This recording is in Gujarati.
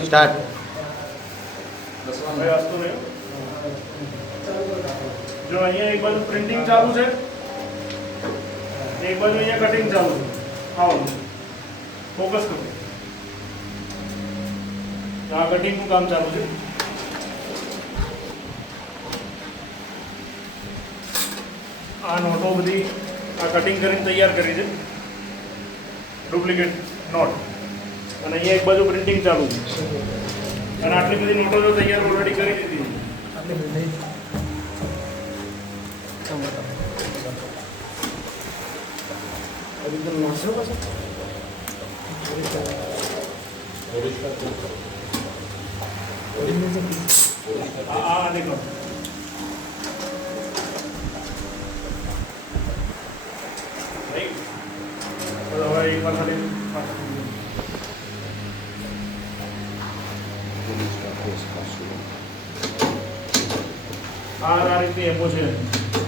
સ્ટાર્ટ. ભાઈ વાસ્તુ નહીં. જો અહીંયા એક બાજુ પ્રિન્ટિંગ ચાલુ છે, એક બાજુ અહીંયા કટિંગ ચાલુ છે. આવો ફોકસ કરો. આ કટિંગનું કામ ચાલુ છે. આ નોટો બધી આ કટિંગ કરીને તૈયાર કરી છે, ડુપ્લિકેટ નોટ. અને અહીંયા એક બાજુ પ્રિન્ટિંગ ચાલુ છે. અને આટલી બધી નોટો જો તૈયાર ઓલરેડી કરી દીધી છે. આ દેખો રાઈટ. હવે એક વાર ખાલી આ રીતની એમો છે.